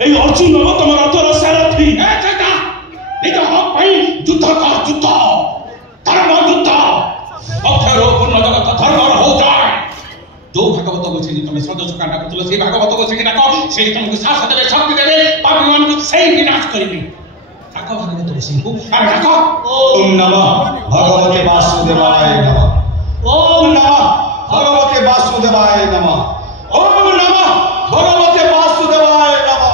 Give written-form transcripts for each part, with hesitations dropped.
এই অর্জুন নব তোমার রথর সারথি নিজ হক পাই যুদ্ধ কর যুদ্ধ ধর্ম যুদ্ধ অক্ষর পূর্ণ জগত ধর্মর হো যায় जो भागवत गोसी तुम्हें सदस्य का डाकुल से भागवत गोसी की डाक से तुमको साहस देवे शक्ति देवे पापी मान को सही विनाश करेंगे डाक भागवत गोसी को अरे डाक ओम नमः भगवते वासुदेवाय नमः ओम नमः भगवते वासुदेवाय नमः ओम नमः भगवते वासुदेवाय नमः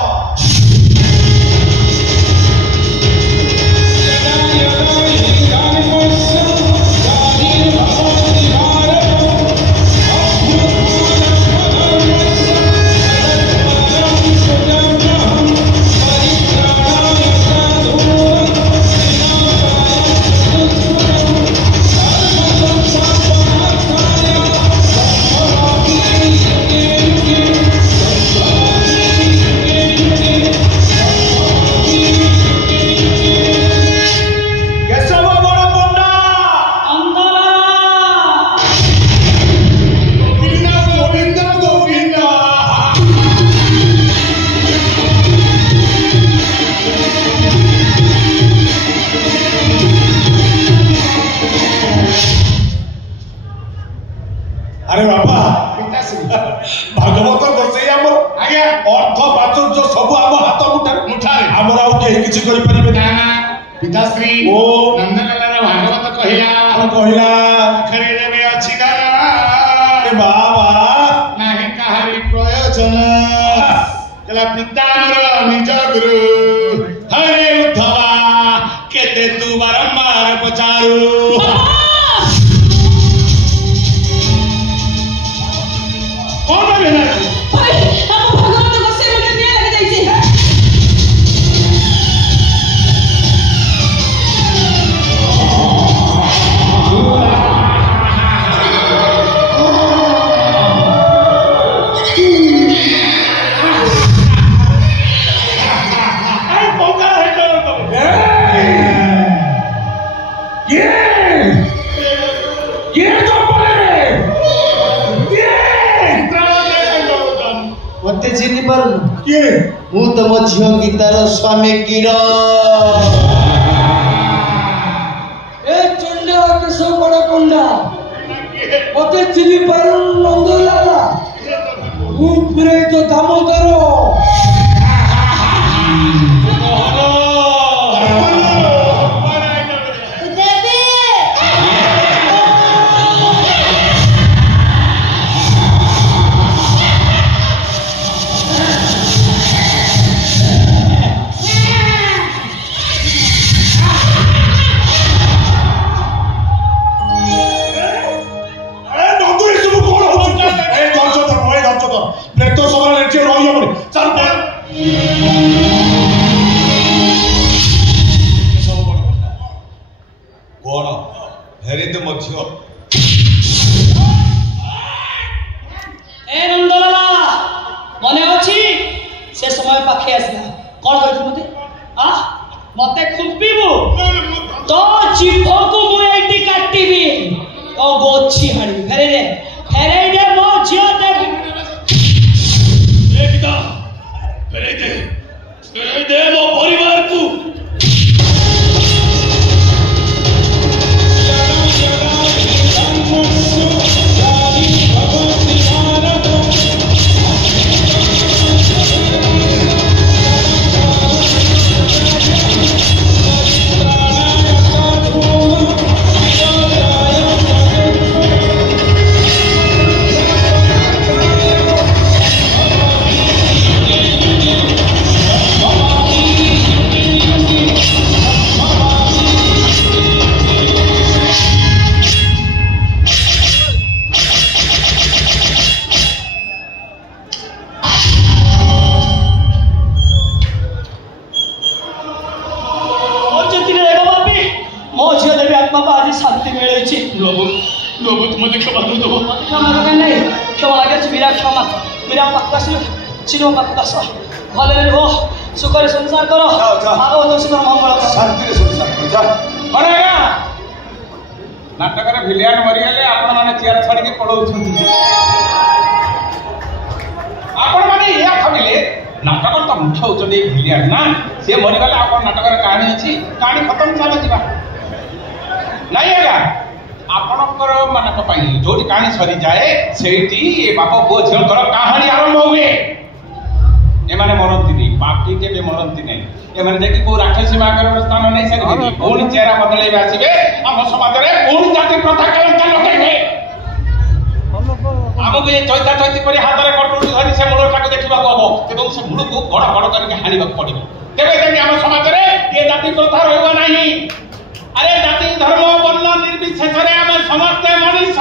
अरे बाबा भागवत गोसाई आम आज्ञा अर्थ प्राचुर्य सब आम हाथ मुठा मुठारे आमर आउ केही किछि करि परिबे ना पिताश्री ओ नंदनलाल भागवत कहिला खरे देबे अछि गान अरे बाबा नाही काहारी प्रयोजन कला पिता मोर निज गुरु हरे उद्धवा केते तू बारंबार पचारू कौन है ना भाई हम भगवान को से बोले दिया लग जाई छी अरे पौका है तो ये तो पड़े मते चिन्हि पारुनु के मु तम झियो गीतार स्वामी कीर ए चंडा केशव बड़ा पंडा मते चिन्हि पारुनु नंदलाला मु पुरे तो दामोदर नाटक भिलियन मरीगले आपण माने चेयर छाड़ी के पड़ौछन आपण माने या खबिले नाटक तो मुख्य होती भिलियन ना सी मरीगले आप नाटक कहानी अच्छी कहानी खत्म चल जा नहीं आज्ञा आपणकर मान जो कहानी सरी जाए से बाप पुओ झील कहानी आरंभ हुए एमाने मरती बापी के मरती नहीं एमाने देखिए कौ राक्षसी मागर स्थान नहीं सारे पुणी चेहरा बदल आसवे आम समाज में पुणी जाति प्रथा कलंका लगे आमको ये चैता चैती कर हाथ में कटोरी धरी से मूलटा को देखा हम और से मूल को गड़ गड़ करके हाणा पड़ो तेरे जाकि आम समाज में ये जाति प्रथा रहा अरे जाति धर्म वर्ण निर्विशेष आम समस्ते मनीष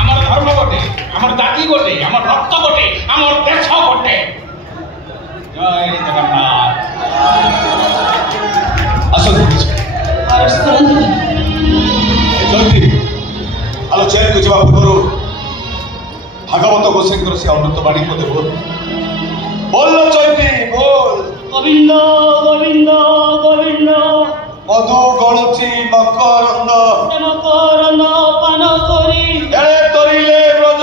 आमर धर्म गोटे आमर जाति गोटे आमर रक्त गोटे आमर देश गोटे जय जगन्नाथ जल्दी आलो चेयर को जवा पूर्व भागवत गोसाई से अमृत बाणी मते बोल चैती बोल गोविंद गोविंद गोविंद मधु गणुची मकरंद पान करी एळे तरिले ब्रज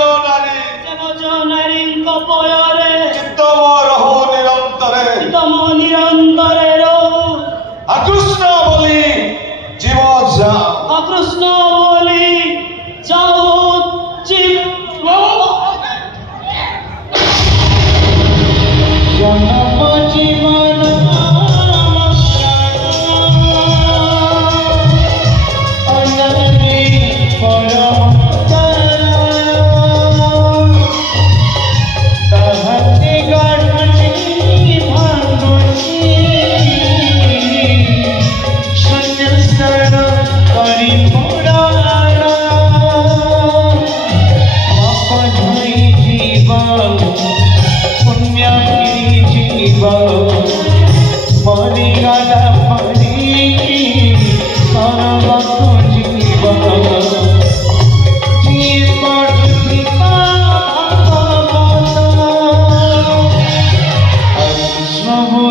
नारी कपयरे चित्तम रहो निरंतरे अकृष्ण बोली जीव जा अकृष्ण बोली जाओ जीव जन्म जीवन Krishna